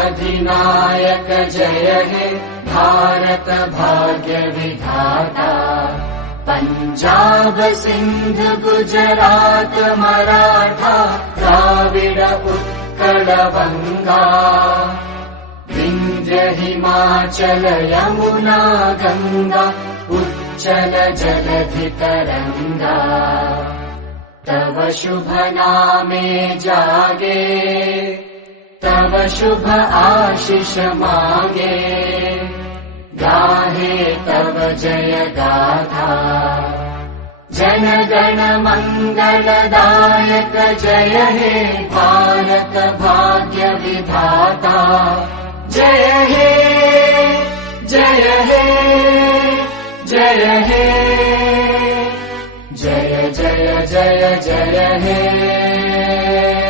अधिनायक जय हे भारत भाग्य विधाता। पंजाब सिंध गुजरात मराठा द्राविड उत्कल बंगा। विंध्य हिमाचल यमुना गंगा उच्चल जलधि तरंगा। तव शुभ नामे जागे तव शुभ आशीष मांगे। गाहे तव जय गाथा जन गण मंगलदायक जय हे भारत भाग्य विधाता। जय हे जय हे जय हे जय जय जय जय हे।